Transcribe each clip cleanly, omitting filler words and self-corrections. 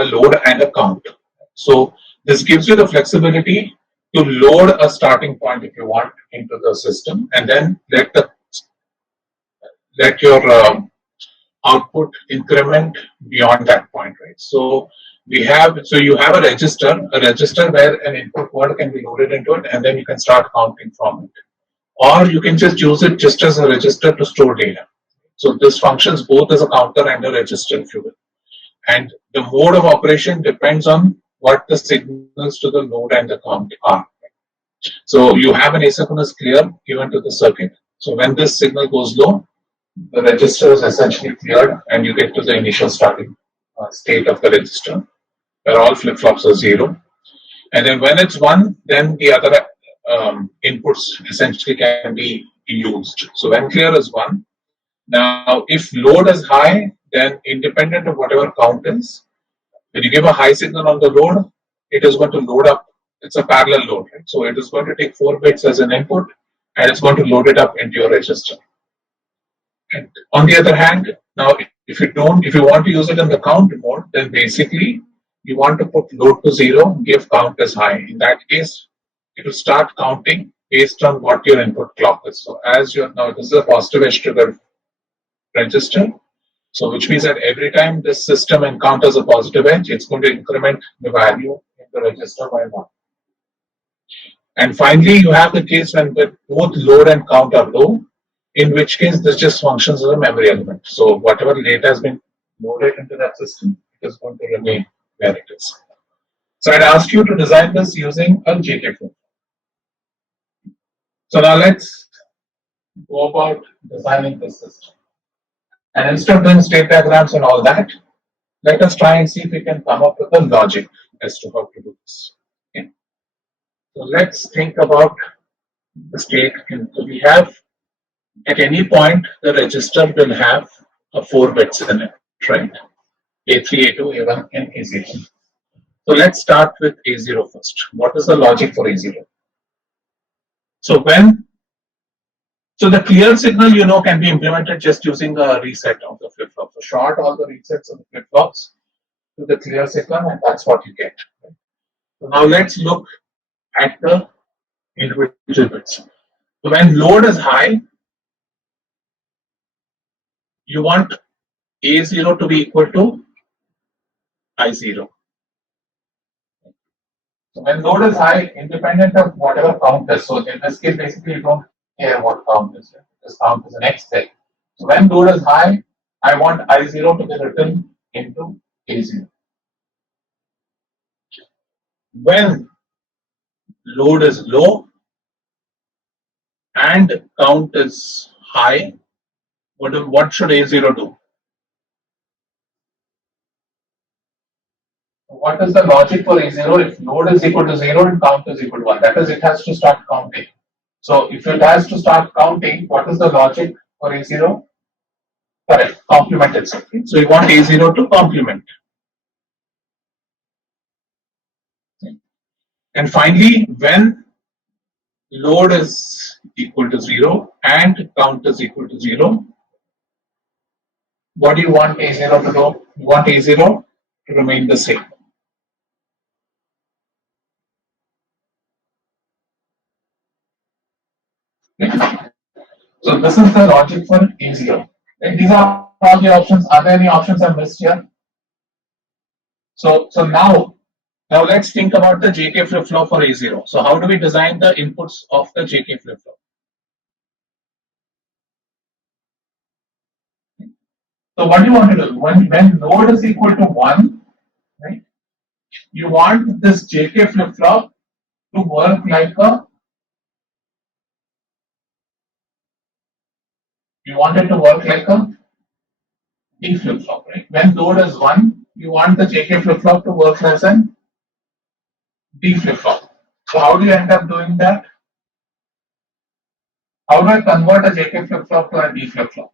a load and a count. So this gives you the flexibility to load a starting point if you want into the system, and then let your output increment beyond that point, right? So you have a register where an input word can be loaded into it, and then you can start counting from it. Or you can just use it just as a register to store data. So this functions both as a counter and a register, if you will. And the mode of operation depends on what the signals to the load and the count are. So you have an asynchronous clear given to the circuit. So when this signal goes low, the register is essentially cleared and you get to the initial starting state of the register where all flip-flops are 0. And then when it's 1, then the other inputs essentially can be used. So when clear is 1, now if load is high, then independent of whatever count is, when you give a high signal on the load, it is going to load up. It's a parallel load, right? So it is going to take 4 bits as an input and it's going to load it up into your register. And on the other hand, now if you want to use it in the count mode, then basically you want to put load to 0, give count as high. In that case, it will start counting based on what your input clock is. So now this is a positive edge trigger register. So which means that every time this system encounters a positive edge, it's going to increment the value in the register by 1. And finally, you have the case when both load and count are low, in which case this just functions as a memory element. So whatever data has been loaded into that system, it is going to remain where it is. So I'd ask you to design this using a JK flow. So now let's go about designing this system. And instead of doing state diagrams and all that, let us try and see if we can come up with a logic as to how to do this. Okay. So let's think about the state. So we have at any point the register will have a 4 bits in it, right? A3, A2, A1, and A0. So let's start with A0 first. What is the logic for A0? So the clear signal, can be implemented just using a reset of the flip-flop. So short all the resets of the flip-flops to the clear signal, and that's what you get. So now let's look at the individual bits. So when load is high, you want A0 to be equal to I0. So when load is high, independent of whatever count is, so in this case, basically you don't care what count is. This count is an X thing. So when load is high, I want I0 to be written into A0. When load is low and count is high, what should A0 do? What is the logic for A0 if load is equal to 0 and count is equal to 1? That is, it has to start counting. So if it has to start counting, what is the logic for A0? Correct, complement itself. So you want A0 to complement. And finally, when load is equal to 0 and count is equal to 0, what do you want A0 to do? You want A0 to remain the same. So this is the logic for A0. These are all the options. Are there any options I missed here? So now let's think about the JK flip-flop for A0. So how do we design the inputs of the JK flip-flop? So what do you want to do? When load is equal to 1, right? You want this JK flip-flop to work like a D flip-flop, right? When load is 1, you want the JK flip-flop to work as an D flip-flop. So how do you end up doing that? How do I convert a JK flip-flop to a D flip-flop?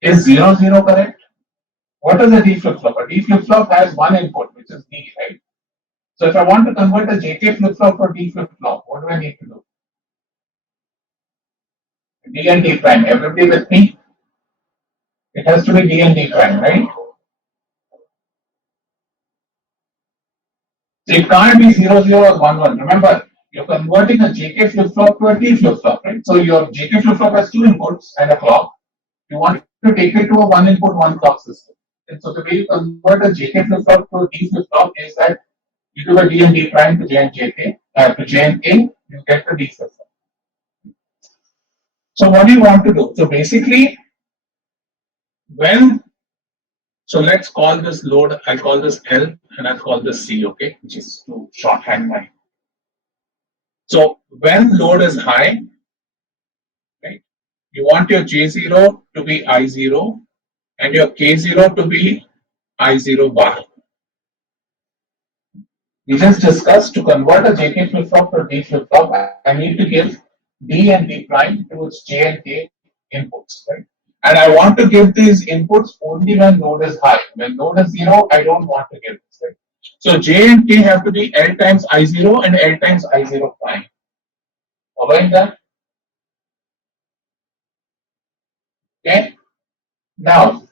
Is 0, 0 correct? What is a D flip-flop? A D flip-flop has one input, which is D, right? So if I want to convert a JK flip-flop to D flip-flop, what do I need to do? D and D prime. Everybody with me? It has to be D and D prime, right? So it can't be 0, 0 or 1, 1. Remember, you're converting a JK flip flop to a T flip flop, right? So your JK flip flop has two inputs and a clock. You want to take it to a one input, one clock system. And so the way you convert a JK flip flop to a D flip flop is that you do a D and D prime to J and JK, to J and K, you get the D flip flop. So what do you want to do? So basically, so let's call this load, I'll call this L and I'll call this C, okay, which is to shorthand my. So when load is high, right, you want your J0 to be I0 and your K0 to be I0 bar. We just discussed to convert a JK flip flop to D flip flop, I need to give D and D prime to its J and K inputs, right? And I want to give these inputs only when load is high. When load is 0, I don't want to give this, right? So J and K have to be L times I0 and L times I0 prime. Following that? Okay. Now,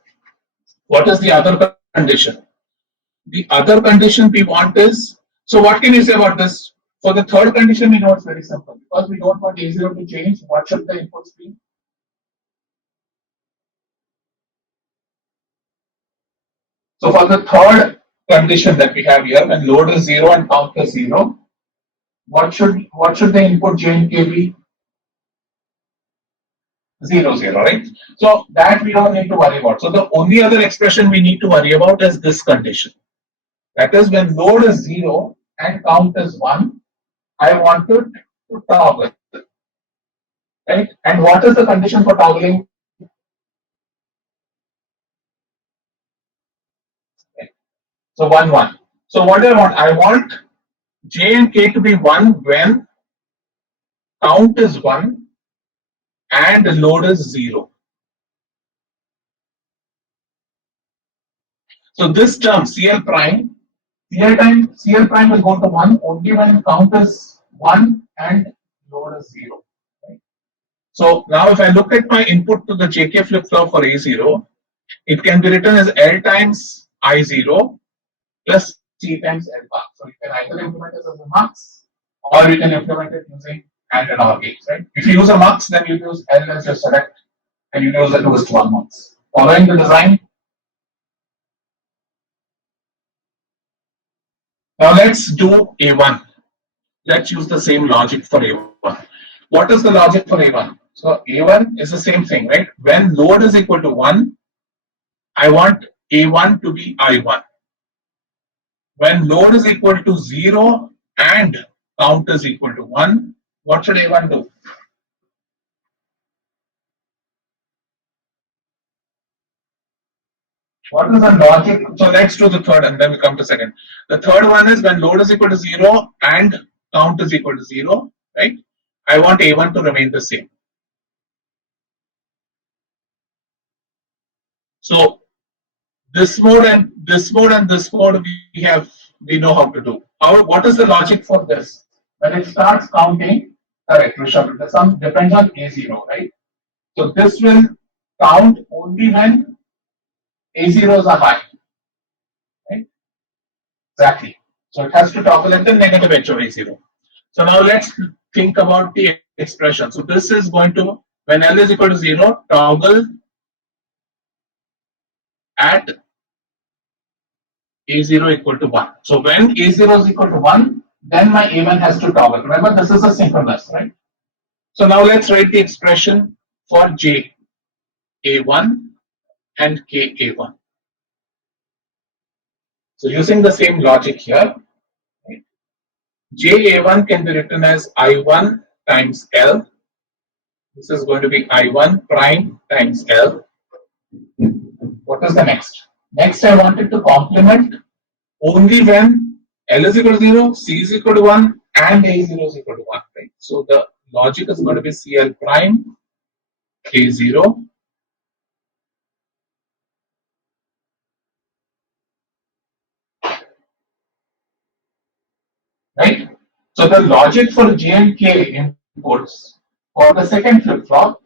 what is the other condition? The other condition we want is, so what can you say about this? For the third condition, we know it's very simple. Because we don't want A0 to change, what should the inputs be? So for the third condition that we have here, when load is 0 and count is 0, what should the input J and K be? 0, 0, right? So that we don't need to worry about. So the only other expression we need to worry about is this condition. That is, when load is 0 and count is 1, I want it to toggle. Right? And what is the condition for toggling? Right. So 1, 1. So what do I want? I want J and K to be 1 when count is 1 and load is 0. So this term CL prime, CL prime will go to 1 only when count is 1 and load is 0. Right? So now if I look at my input to the JK flip flop for A0, it can be written as L times I0 plus C times L bar. So you can either implement this as a mux or you can implement it using AND and OR gates, right? If you use a mux, then you use L as your select and you use the lowest one mux. Following the design. Now let's do A1. Let's use the same logic for A1. What is the logic for A1? So A1 is the same thing, right? When load is equal to 1, I want A1 to be I1. When load is equal to 0 and count is equal to 1, what should A1 do? What is the logic? So let's do the third and then we come to second. The third one is when load is equal to 0 and count is equal to 0, right? I want A1 to remain the same. So this mode and this mode and this mode we know how to do. What is the logic for this? When it starts counting, correct, Rishabh, the sum depends on A0, right? So this will count only when A0s are high. Right? Exactly. So it has to toggle at the negative edge of A0. So now let's think about the expression. So this is going to, when L is equal to 0, toggle at A0 equal to 1. So when A0 is equal to 1, then my A1 has to toggle. Remember, this is a synchronous, right? So now let's write the expression for J A1 and K A1. So using the same logic here, right, JA1 can be written as I1 times L. This is going to be I1 prime times L. What is the next? Next, I wanted to complement only when L is equal to 0, C is equal to 1, and A0 is equal to 1. Right? So the logic is going to be CL prime A0. Right? So the logic for J and K inputs for the second flip flop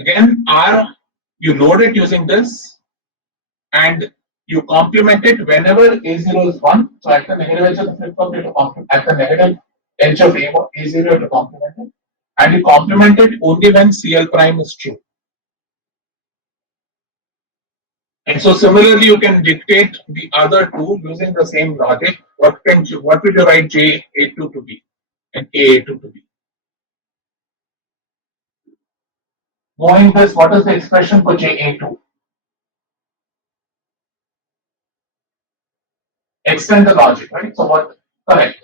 again are you load it using this and You complement it whenever A0 is 1. So at the negative edge of the flip flop, you have to complement at the negative edge of A0, you have to complement it. And you complement it only when CL prime is true. And so similarly, you can dictate the other two using the same logic. What would you write JA2 to be and KA2 to be? Knowing this, what is the expression for JA2? Extend the logic, right? So what? Correct.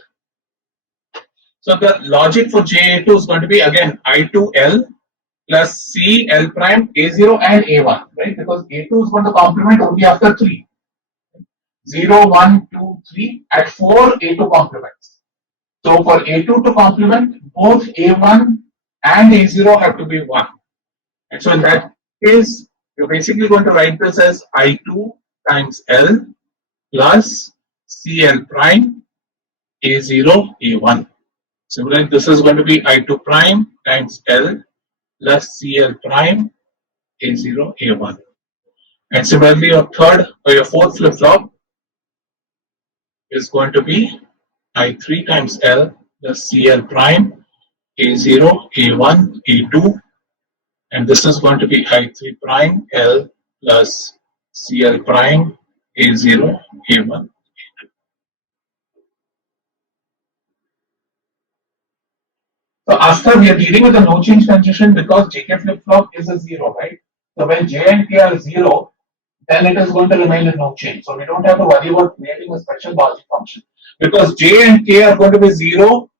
So the logic for JA2 is going to be again I2L plus C L prime A0 and A1, right? Because A2 is going to complement only after 3. 0, 1, 2, 3. At 4, A2 complements. So for A2 to complement, both A1 and A0 have to be 1. And so in that case, you're basically going to write this as I2 times L plus CL prime A0 A1. Similarly, this is going to be I2 prime times L plus CL prime A0 A1. And similarly, your third or your fourth flip flop is going to be I3 times L plus CL prime A0 A1 A2. And this is going to be I3 prime L plus CL prime A0 A1. So after we are dealing with a no change condition because JK flip flop is a 0, right? So when J and K are 0, then it is going to remain in no change. So we don't have to worry about creating a special logic function because J and K are going to be 0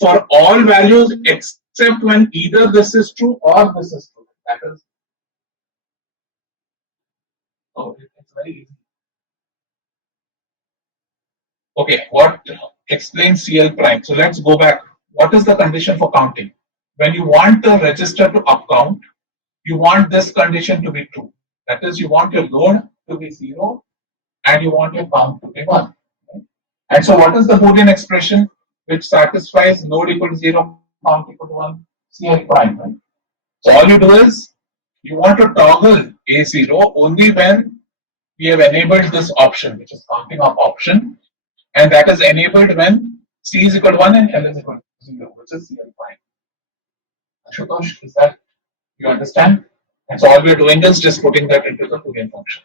for all values except when either this is true or this is true. That is, it's very easy. Okay, what explains CL prime? So let's go back. What is the condition for counting? When you want the register to up count, you want this condition to be true. That is, you want your load to be 0 and you want your count to be 1. Right? And so, what is the Boolean expression which satisfies load equal to 0, count equal to 1? CL prime. Right? So, all you do is you want to toggle A0 only when we have enabled this option, which is counting up option, and that is enabled when C is equal to 1 and L is equal to 0, which is CL prime. Ashutosh, is that you understand? And so all we are doing is just putting that into the Boolean function.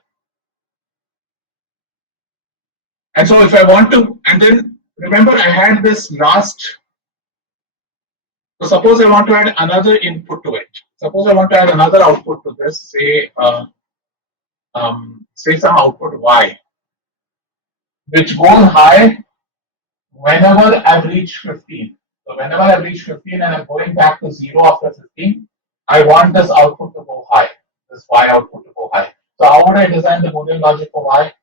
And so if I want to, and then remember I had this last, so suppose I want to add another input to it. Suppose I want to add another output to this, say some output Y, which goes high whenever I've reached 15. So whenever I've reached 15 and I'm going back to 0 after 15, I want this output to go high, this Y output to go high. So how would I design the Boolean logic for Y?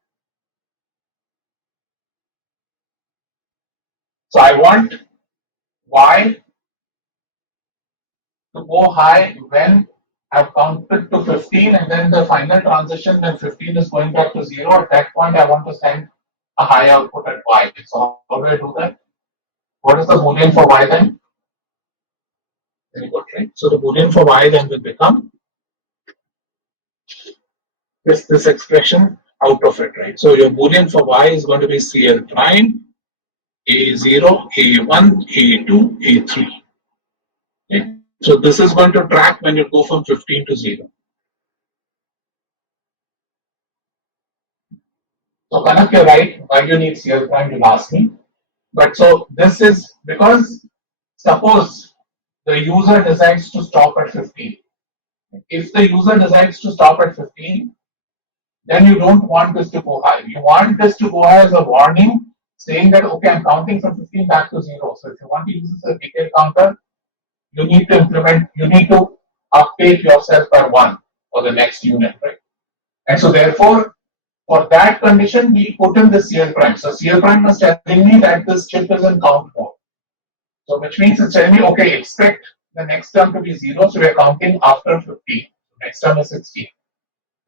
So I want Y to go high when I've counted to 15 and then the final transition when 15 is going back to 0. At that point, I want to send a high output at Y. So how do I do that? What is the Boolean for Y then? Very good, right? So the Boolean for Y then will become this expression out of it, right? So your Boolean for Y is going to be CL prime, A0, A1, A2, A3. Okay? So this is going to track when you go from 15 to 0. So Kanak, you're right. Why do you need CL prime? You'll ask me. But so this is because suppose the user decides to stop at 15. If the user decides to stop at 15, then you don't want this to go high. You want this to go high as a warning saying that, okay, I'm counting from 15 back to 0. So if you want to use this as a decay counter, you need to update yourself by 1 for the next unit, right? And so therefore, for that condition, we put in the CL prime. So CL prime is telling me that this chip is in count mode. So which means it's telling me, okay, expect the next term to be 0. So we're counting after 15. So next term is 16.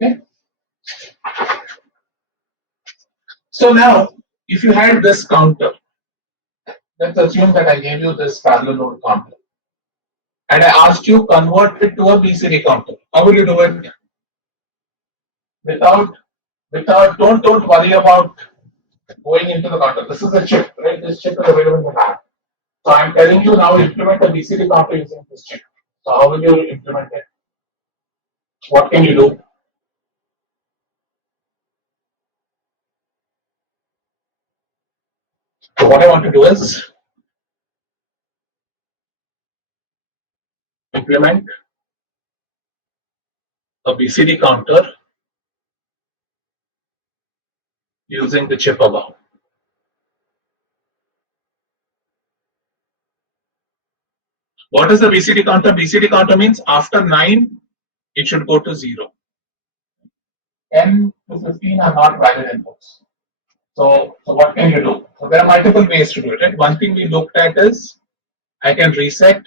Okay. So now, if you had this counter, let's assume that I gave you this parallel load counter, and I asked you convert it to a BCD counter. How will you do it? Without Don't worry about going into the counter. This is a chip, right? This chip is available in the lab. So I'm telling you now implement a BCD counter using this chip. So how will you implement it? What can you do? So what I want to do is implement a BCD counter using the chip above. What is the BCD counter? BCD counter means after 9, it should go to 0. 10 to 15 are not valid inputs. So what can you do? So there are multiple ways to do it. Right? One thing we looked at is I can reset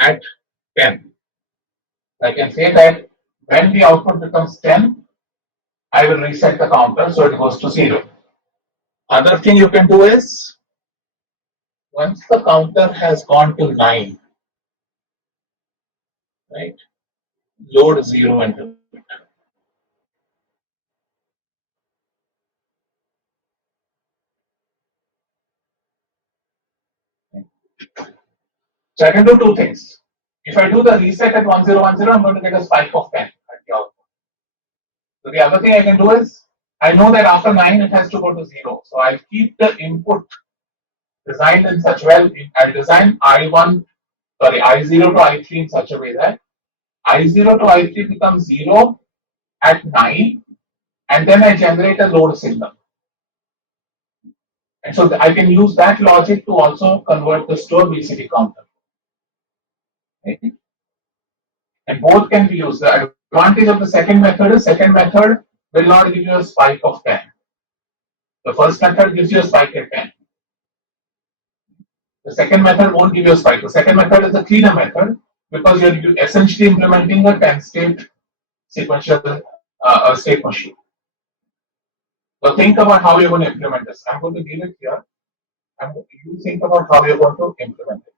at 10. I can say that when the output becomes 10, I will reset the counter so it goes to 0. Other thing you can do is once the counter has gone to 9, right, load 0 into it. So I can do two things. If I do the reset at 1010, I'm going to get a spike of 10 at the output. So the other thing I can do is I know that after 9 it has to go to 0. So I'll keep the input designed in such well. I'll design I0 to I3 in such a way that I0 to I3 becomes 0 at 9, and then I generate a load signal. And so I can use that logic to also convert this to a BCD counter. Right? And both can be used. The advantage of the second method is second method will not give you a spike of 10. The first method gives you a spike at 10. The second method won't give you a spike. The second method is a cleaner method because you're essentially implementing a 10-state sequential state machine. So think about how you're going to implement this. I'm going to leave it here. You think about how you're going to implement it.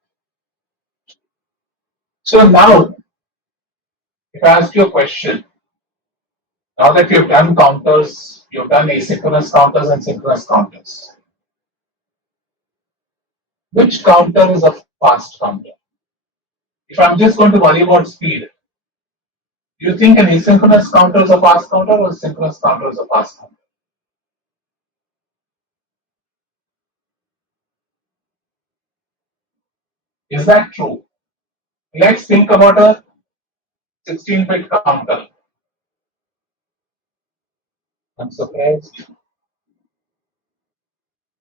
So now, if I ask you a question, now that you've done counters, you've done asynchronous counters and synchronous counters, which counter is a fast counter? If I'm just going to worry about speed, do you think an asynchronous counter is a fast counter or a synchronous counter is a fast counter? Is that true? Let's think about a 16-bit counter. I'm surprised.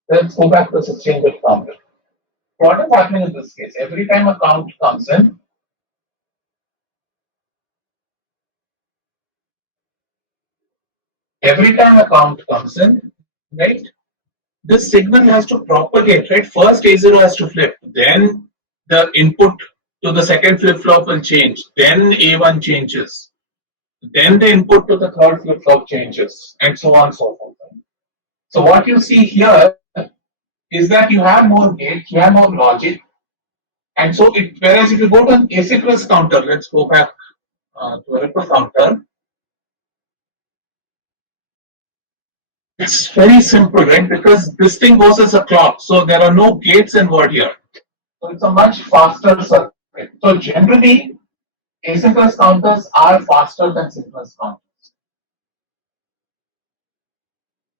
Let's go back to the 16-bit counter. What is happening in this case? Every time a count comes in, right, this signal has to propagate, right? First A0 has to flip, then the input to the second flip flop will change, then A1 changes, then the input to the third flip flop changes, and so on and so forth. So what you see here is that you have more gates, you have more logic, and so whereas if you go to an asynchronous counter, let's go back to a retro counter. It's very simple, right? Because this thing goes as a clock, so there are no gates involved here. So it's a much faster circuit. So generally, asynchronous counters are faster than synchronous counters.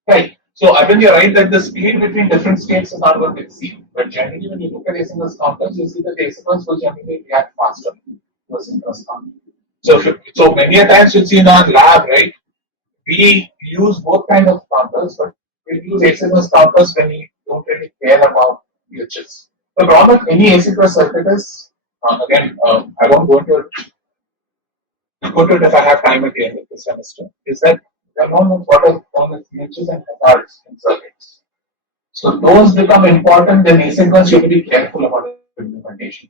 Right. So I think you're right that the speed between different states is not going to be the same. But generally, when you look at asynchronous counters, you see that asynchronous will generally react faster to a synchronous counter. So many a times you'll see in our lab, right? We use both kinds of counters, but we use asynchronous counters when we don't really care about glitches. The problem with any asynchronous circuit is, again, I won't go into it. I'll go to it if I have time at the end of the semester. Is that there are known what are called as glitches and hazards in circuits. So those become important. Then asynchronous, you have to be careful about implementation.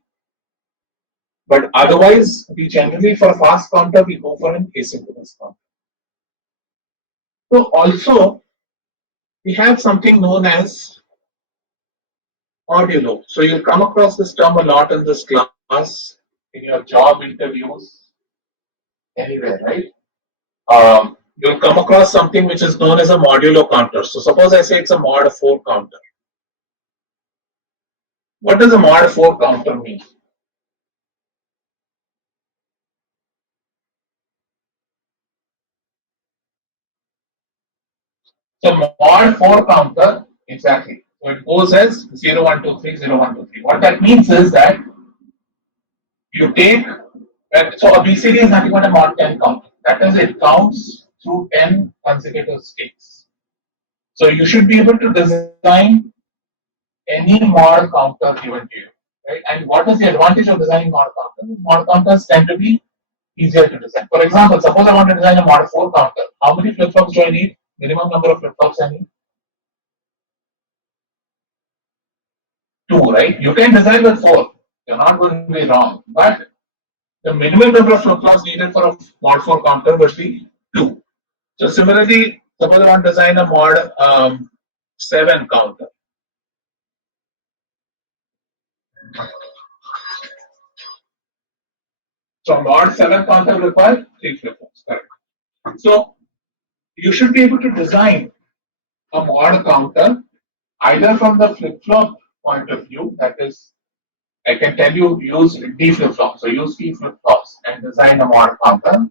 But otherwise, we generally for a fast counter we go for an asynchronous counter. So also we have something known as audio loop. So you'll come across this term a lot in this class, in your job interviews, anywhere, right? you'll come across something which is known as a modulo counter. So suppose I say it's a mod 4 counter. What does a mod 4 counter mean? So mod 4 counter, exactly. So it goes as 0, 1, 2, 3, 0, 1, 2, 3. What that means is that you take, so a BCD is nothing but a mod 10 counter. That is, it counts through 10 consecutive states. So you should be able to design any mod counter given to you. Right? And what is the advantage of designing mod counters? Mod counters tend to be easier to design. For example, suppose I want to design a mod 4 counter. How many flip flops do I need? Minimum number of flip flops I need? 2, right? You can design with 4. You're not going to be wrong. But the minimum number of flip flops needed for a mod 4 counter would be 2. So similarly, suppose I want to design a mod 7 counter. So mod 7 counter requires 3 flip flops. Correct. So you should be able to design a mod counter either from the flip flop point of view, that is, I can tell you use D flip flops, so use T flip flops and design a mod counter,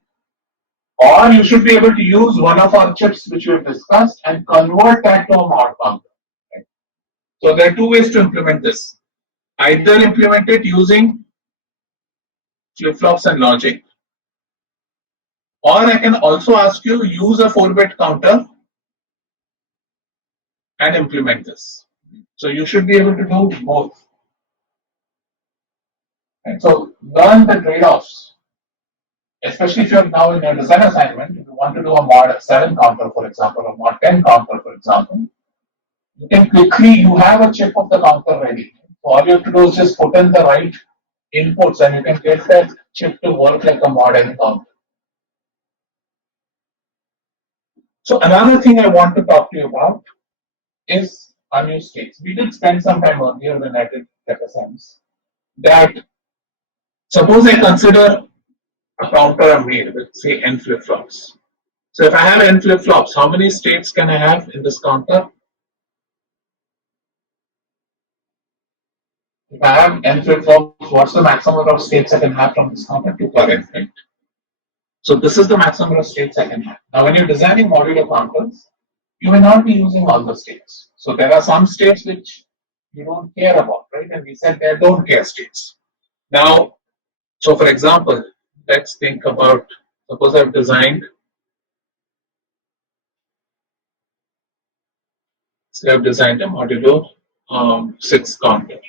or you should be able to use one of our chips which we have discussed and convert that to a mod counter. Right? So there are two ways to implement this. Either implement it using flip flops and logic, or I can also ask you use a 4-bit counter and implement this. So you should be able to do both. And so learn the trade-offs, especially if you're now in your design assignment. If you want to do a mod 7 counter, for example, or mod 10 counter, for example, you can quickly, you have a chip of the counter ready. So all you have to do is just put in the right inputs and you can get that chip to work like a mod n counter. So another thing I want to talk to you about is unused states. We did spend some time earlier when I did data science that suppose I consider a counter I made with say n flip flops. So if I have n flip flops, how many states can I have in this counter? If I have n flip flops, what's the maximum number of states I can have from this counter? 2 per n, right? So this is the maximum number of states I can have. Now when you're designing modular counters, you may not be using all the states. So there are some states which you don't care about, right? And we said they don't care states. Now, so for example, let's think about, suppose I've designed, a modulo 6 counter.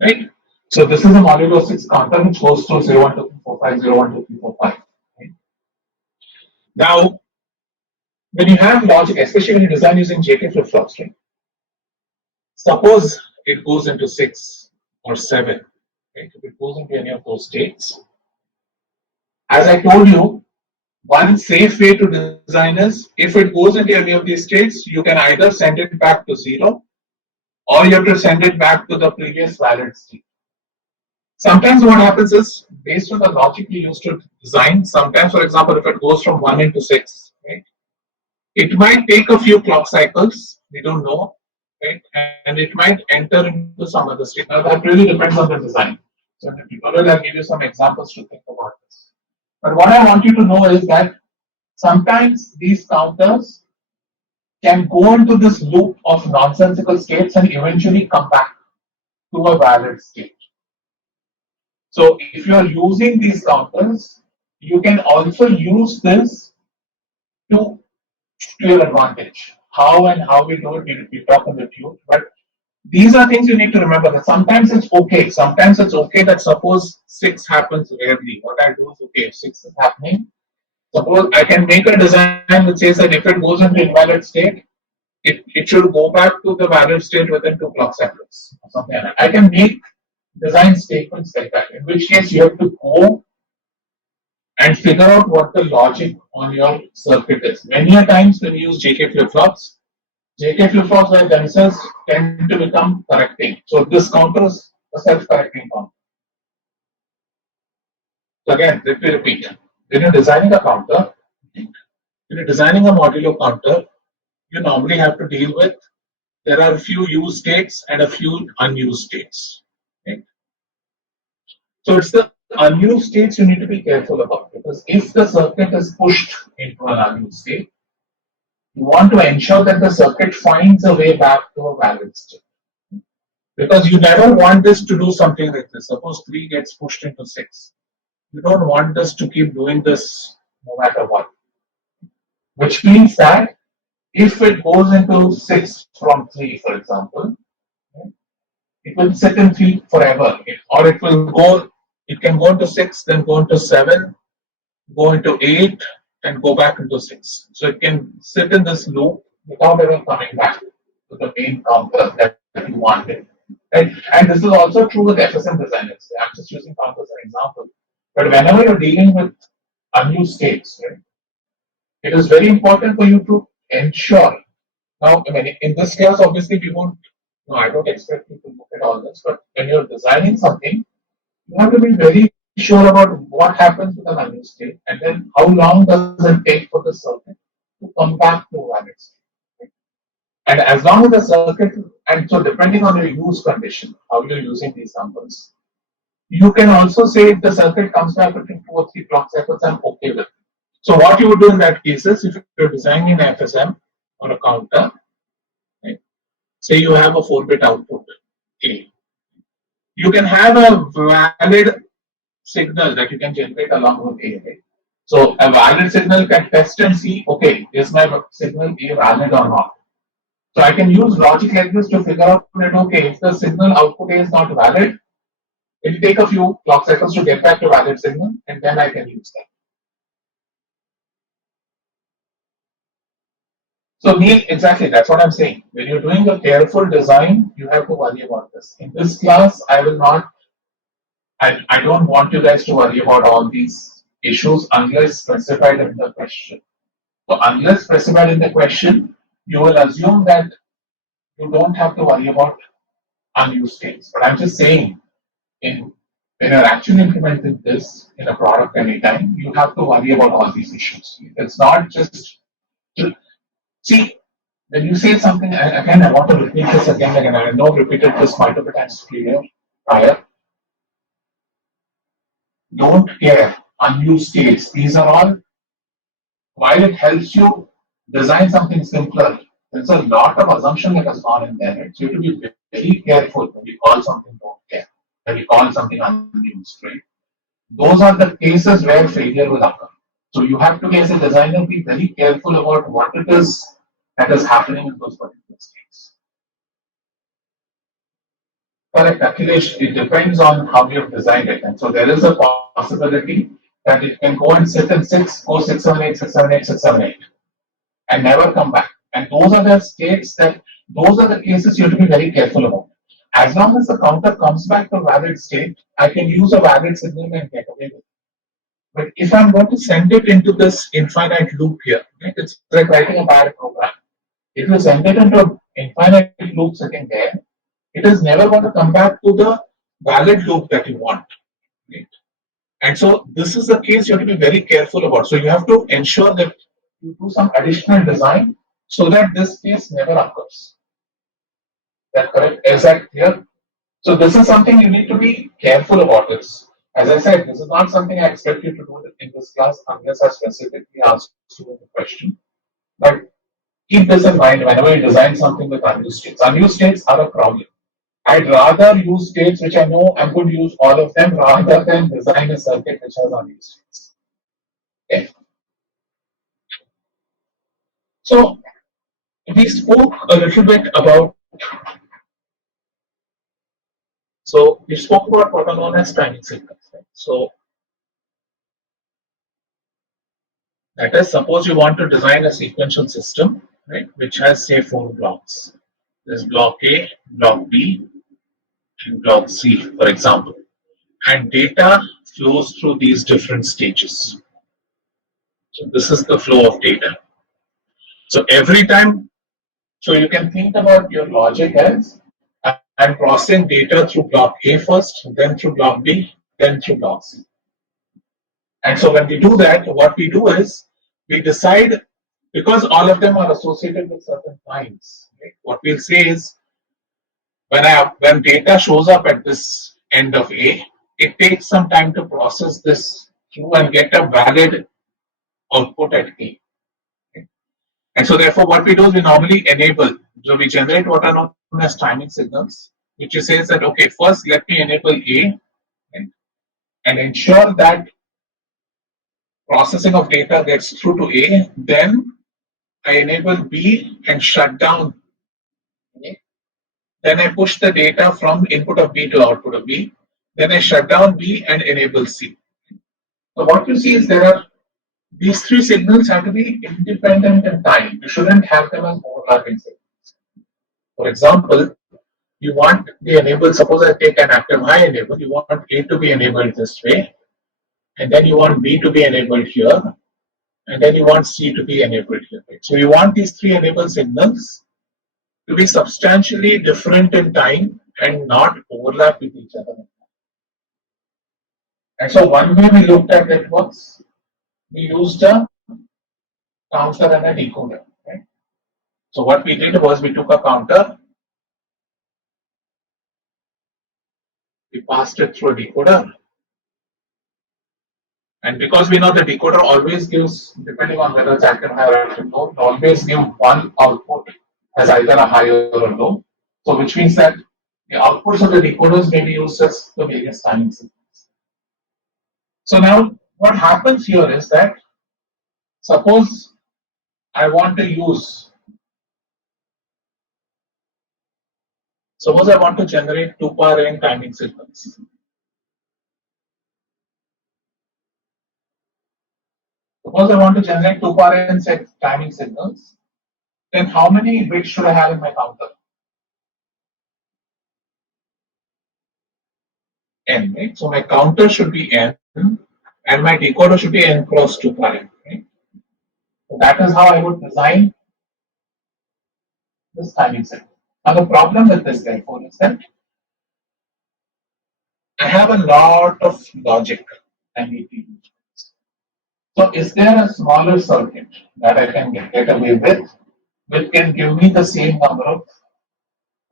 Right? So this is a modulo 6 counter which goes through 0, 1, 2, 3, 4, 5, 0, 1, 2, 3, 4, 5. Right? Now, when you have logic, especially when you design using JK flip flops, right? Suppose it goes into 6 or 7, right? If it goes into any of those states, as I told you, one safe way to design is if it goes into any of these states, you can either send it back to 0 or you have to send it back to the previous valid state. Sometimes what happens is based on the logic you used to design, sometimes, for example, if it goes from 1 into 6, right, it might take a few clock cycles, we don't know, right, and it might enter into some other state. Now that really depends on the design. So in the tutorial, I'll give you some examples to think about this. But what I want you to know is that sometimes these counters can go into this loop of nonsensical states and eventually come back to a valid state. So if you are using these counters, you can also use this to your advantage. How and how we do it, we talk in the tube. But these are things you need to remember that sometimes it's okay. Sometimes it's okay that suppose 6 happens rarely. What I do is okay, if 6 is happening, suppose I can make a design which says that if it goes into invalid state, it should go back to the valid state within 2 clock cycles. Or something like that. I can make design statements like that, in which case you have to go and figure out what the logic on your circuit is. Many a times when you use JK flip flops, JK flip flops by themselves tend to become correcting. So this counter is a self-correcting counter. again, let me repeat. When you're designing a counter, when you're designing a modulo counter, you normally have to deal with there are a few used states and a few unused states. Right? So it's the unused states you need to be careful about because if the circuit is pushed into an unused state, you want to ensure that the circuit finds a way back to a valid state. Because you never want this to do something like this. Suppose 3 gets pushed into 6. You don't want this to keep doing this no matter what. Which means that if it goes into 6 from 3, for example, it will sit in 3 forever. Or it can go into 6, then go into 7, go into 8, and go back into 6. So it can sit in this loop without ever coming back to the main counter that you wanted. Right? And this is also true with FSM designers. I'm just using counters as an example. But whenever you're dealing with unused states, right, it is very important for you to ensure. Now, I mean, in this case, obviously, we won't. No, I don't expect you to look at all this. But when you're designing something, you have to be very sure about what happens with an unused state, and then how long does it take for the circuit to come back to valid state. And as long as the circuit, and so depending on your use condition, how you're using these numbers, you can also say if the circuit comes back between 2 or 3 clock cycles, I'm okay with it. So what you would do in that case is if you're designing an FSM or a counter, right, say you have a 4-bit output A, you can have a valid signal that you can generate along with A. Right? So a valid signal can test and see, okay, is my signal A valid or not? So I can use logic like this to figure out that, okay, if the signal output A is not valid, it will take a few clock cycles to get back to valid signal, and then I can use that. So Neil, exactly, that's what I'm saying. When you're doing a careful design, you have to worry about this. In this class, I will not, I don't want you guys to worry about all these issues unless specified in the question. So unless specified in the question, you will assume that you don't have to worry about unused states. But I'm just saying, when you're actually implementing this in a product anytime, you have to worry about all these issues. It's not just see when you say something. Again, I want to repeat this again and again. I know I've repeated this multiple times prior. Don't care unused states. These are all while it helps you design something simpler. There's a lot of assumption that has gone in there. Right? So you have to be very careful when you call something don't care, when you call something unused. Right? Those are the cases where failure will occur. So you have to, as a designer, be very careful about what it is that is happening in those particular states. Correct, Akhilesh, it depends on how you have designed it. And so there is a possibility that it can go and sit in 6, go 678, 678, 678, and never come back. And those are the states those are the cases you have to be very careful about. As long as the counter comes back to a valid state, I can use a valid signal and get away with it. But if I'm going to send it into this infinite loop here, right, it's like writing a bad program. If you send it into an infinite loop sitting there, it is never going to come back to the valid loop that you want. Right? And so this is the case you have to be very careful about. So you have to ensure that you do some additional design so that this case never occurs. That correct? Is that clear? So this is something you need to be careful about this. As I said, this is not something I expect you to do in this class unless I specifically ask you the question. But keep this in mind whenever you design something with unused states. Unused states are a problem. I'd rather use states which I know I'm going to use all of them rather than design a circuit which has unused states. Okay. So we spoke a little bit about what are known as timing signals. Right? So that is, suppose you want to design a sequential system, right, which has say 4 blocks. There's block A, block B, and block C, for example. And data flows through these different stages. So this is the flow of data. So every time, so you can think about your logic as I'm processing data through block A first, then through block B, then through block C. And so when we do that, what we do is we decide, because all of them are associated with certain times. Right? What we'll say is when data shows up at this end of A, it takes some time to process this through and get a valid output at A. Okay? And so therefore what we do is we normally enable, so we generate what are known as timing signals, which says that okay, first let me enable A, right, and ensure that processing of data gets through to A, then I enable B and shut down. Okay. Then I push the data from input of B to output of B. Then I shut down B and enable C. So what you see is there are these three signals have to be independent in time. You shouldn't have them as overlapping signals. For example, you want the enable, suppose I take an active high enable, you want A to be enabled this way, and then you want B to be enabled here, and then you want C to be enabled here. Right? So you want these three enable signals to be substantially different in time and not overlap with each other. And so one way we looked at networks, we used a counter and a decoder. Right? So what we did was we took a counter, we passed it through a decoder, and because we know the decoder always gives, depending on whether it's active high or active low, it always give one output as either a high or a low. So which means that the outputs of the decoders may be used as the various timing signals. So now what happens here is that suppose I want to use, suppose I want to generate 2 power n timing signals. Suppose I want to generate 2 power n timing signals, then how many bits should I have in my counter? N, right? So my counter should be n, and my decoder should be n cross 2 power n, right? So that is how I would design this timing signal. Now the problem with this therefore is that I have a lot of logic I need to use. So is there a smaller circuit that I can get away with, which can give me the same number of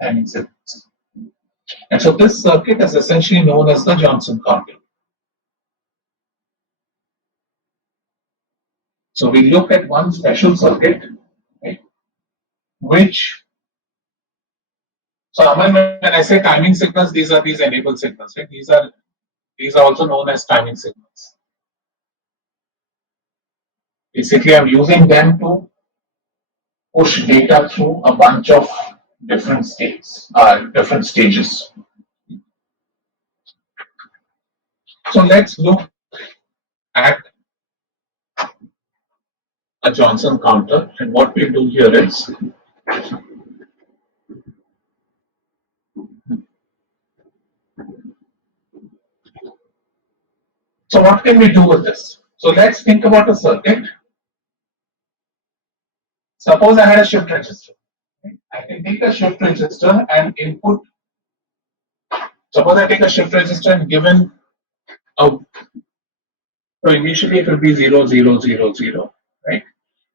timing signals? And so this circuit is essentially known as the Johnson counter. So we look at one special circuit, right, which, so when I say timing signals, these are these enabled signals, right? These are also known as timing signals. Basically, I'm using them to push data through a bunch of different different stages. So let's look at a Johnson counter, and what we do here is, so what can we do with this? So let's think about a circuit. Suppose I had a shift register. Right? I can take a shift register and input. Suppose I take a shift register and given a, so initially it will be 0 0 0 0, right?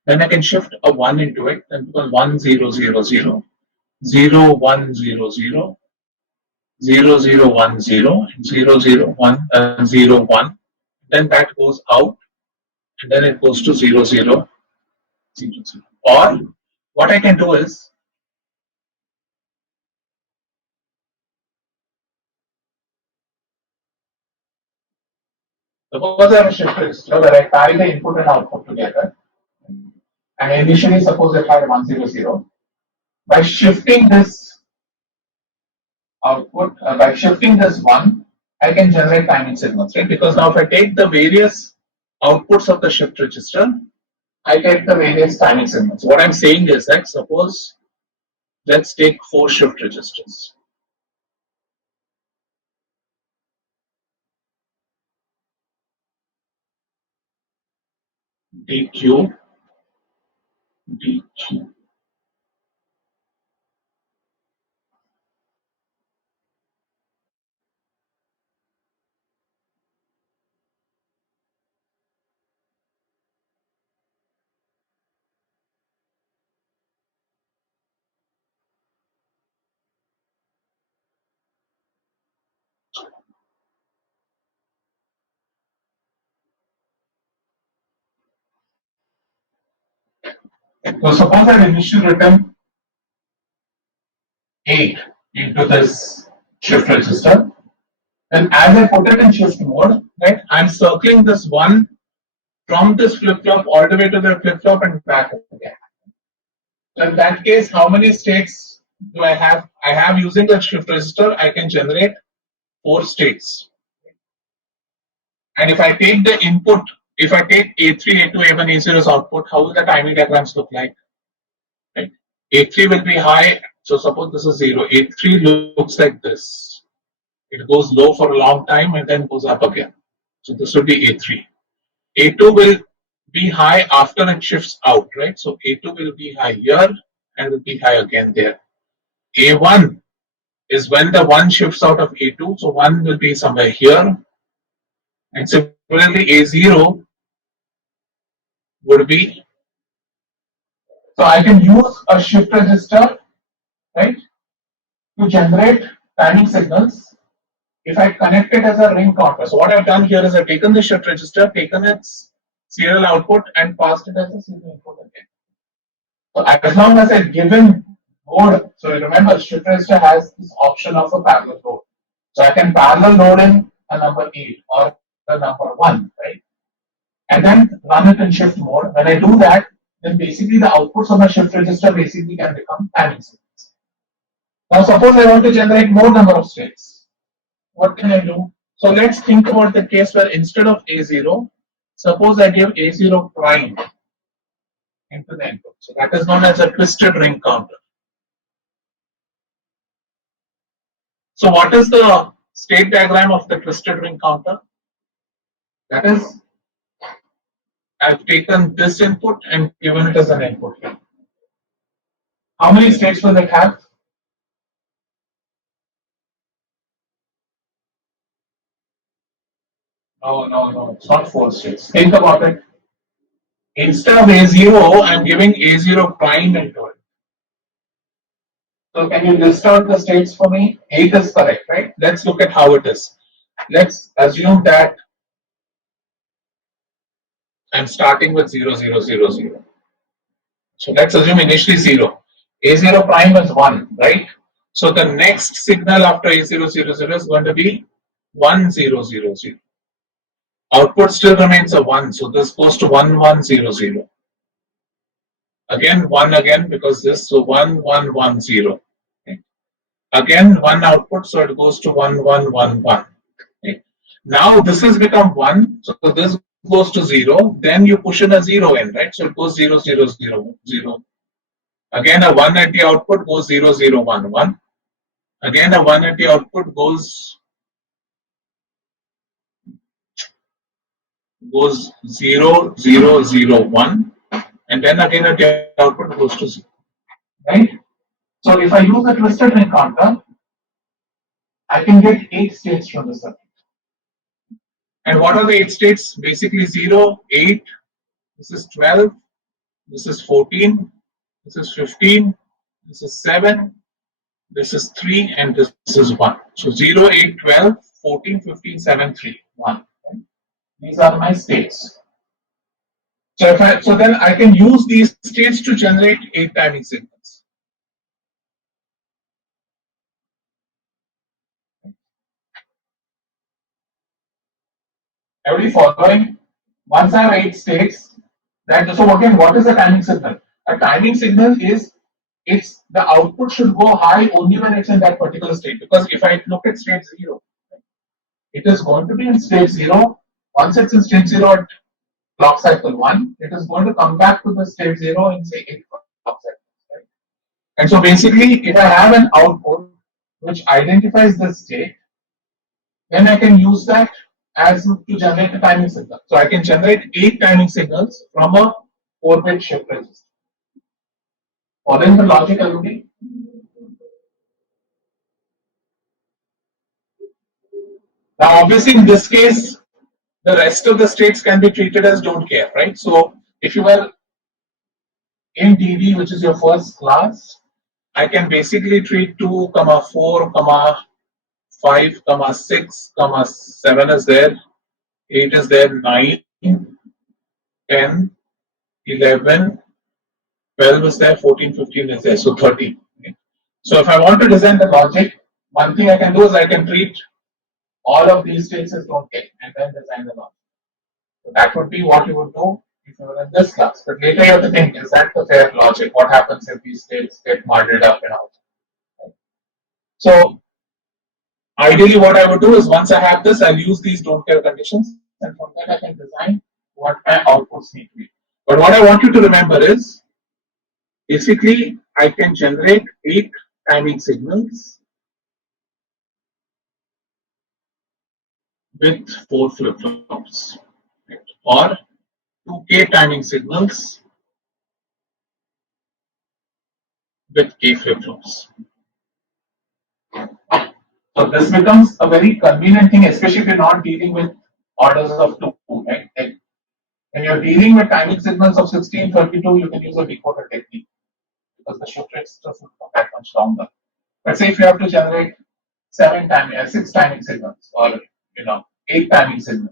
Then I can shift a 1 into it and become 1 0 0 0 0 1 0 0 0 0 1 0 0 0 1 0 1. Then that goes out and then it goes to 0 0 0 0. Or what I can do is, suppose I have a shift register where I carry the input and output together, and initially suppose I had 100. By shifting this output, by shifting this one, I can generate timing signals, right? Because now if I take the various outputs of the shift register, I get the various timing signals. What I'm saying is that suppose let's take 4 shift registers. DQ, DQ. So suppose I've initially written 8 into this shift register. And as I put it in shift mode, right, I'm circling this 1 from this flip flop all the way to the flip flop and back again. So in that case, how many states do I have? I have using the shift register, I can generate 4 states. And if I take the input, if I take A3, A2, A1, A0 as output, how will the timing diagrams look like? Right? A3 will be high. So suppose this is 0. A3 looks like this. It goes low for a long time and then goes up again. So this will be A3. A2 will be high after it shifts out, right? So A2 will be high here and will be high again there. A1 is when the 1 shifts out of A2, so 1 will be somewhere here. And similarly, A0 would be, so I can use a shift register, right, to generate timing signals if I connect it as a ring counter. So what I've done here is I've taken the shift register, taken its serial output and passed it as a serial input again. So as long as I've given load, so remember shift register has this option of a parallel load. So I can parallel load in a number 8 or the number 1, right? And then run it in shift mode. When I do that, then basically the outputs of my shift register basically can become timing signals. Now suppose I want to generate more number of states. What can I do? So let's think about the case where instead of A0, suppose I give A0 prime into the input. So that is known as a twisted ring counter. So what is the state diagram of the twisted ring counter? That is, I've taken this input and given it as an input here. How many states will it have? No, it's not 4 states. Think about it. Instead of A0, I'm giving A0 prime into it. So can you list out the states for me? 8 is correct, right? Let's look at how it is. Let's assume that I'm starting with 0, 0, 0, 0. So let's assume initially 0. A0 prime is 1, right? So the next signal after A0, 0, 0 is going to be 1, 0, 0, 0. Output still remains a 1, so this goes to 1, 1, 0, 0. Again 1 again because this, so 1, 1, 1, 0. Okay. Again 1 output, so it goes to 1, 1, 1, 1. Okay. Now this has become 1, so this goes to 0, then you push in a 0 in, right? So it goes 0, 0, 0, 0. Again a 1 at the output goes 0, 0, 1, 1. Again a 1 at the output goes 0, 0, 0, 1. And then again at the output goes to 0. Right? So if I use a twisted ring counter, I can get 8 states from the circuit. And what are the 8 states? Basically 0, 8, this is 12, this is 14, this is 15, this is 7, this is 3, and this is 1. So 0, 8, 12, 14, 15, 7, 3, 1. Right? These are my states. So then I can use these states to generate 8 timing signals. Everybody following? Once I have 8 states, so again, what is a timing signal? A timing signal is the output should go high only when it's in that particular state. Because if I look at state 0, it is going to be in state 0. Once it's in state 0 at clock cycle 1, it is going to come back to the state 0 in say 8 clock cycles. Right? And so basically, if I have an output which identifies the state, then I can use that as to generate a timing signal. So I can generate 8 timing signals from a 4-bit shift register. Following the logic, everybody? Now, obviously, in this case, the rest of the states can be treated as don't care, right? So if you were in DD, which is your first class, I can basically treat 2, 4, 5, 6, 7 is there, 8 is there, 9, 10, 11, 12 is there, 14, 15 is there, so 30. Okay. So if I want to design the logic, one thing I can do is I can treat all of these states as don't care and then design the logic. So that would be what you would do if you were in this class. But later you have to think, is that the fair logic? What happens if these states get muddled up and all? Right? So ideally what I would do is once I have this, I'll use these don't care conditions and from that I can design what my outputs need to be. But what I want you to remember is basically I can generate 8 timing signals with 4 flip-flops, right? Or 2k timing signals with k flip-flops. So this becomes a very convenient thing, especially if you're not dealing with orders of 2, right? Like when you're dealing with timing signals of 16, 32, you can use a decoder technique because the shift rates doesn't come that much longer. Let's say if you have to generate 6 timing signals or 8 timing signals.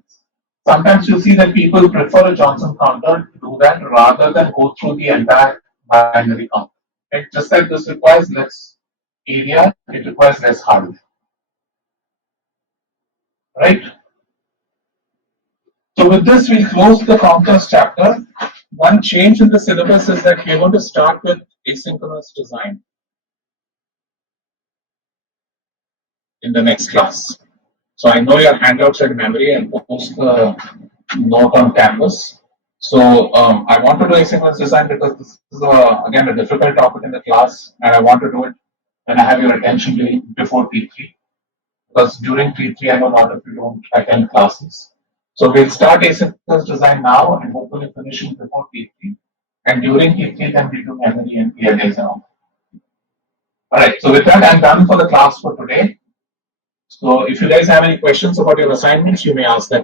Sometimes you see that people prefer a Johnson counter to do that rather than go through the entire binary counter. Right? Just like this requires less area, it requires less hardware. Right? So with this, we close the counters chapter. One change in the syllabus is that we're going to start with asynchronous design in the next class. So I know your handouts are in memory and post the note on Canvas. So I want to do asynchronous design because this is again a difficult topic in the class, and I want to do it when I have your attention before T3. Because during T3, I know a lot of you don't attend classes. So we'll start asynchronous design now and hopefully finishing before T3. And during T3, then we do memory and PLAs and all. Alright, so with that, I'm done for the class for today. So if you guys have any questions about your assignments, you may ask them.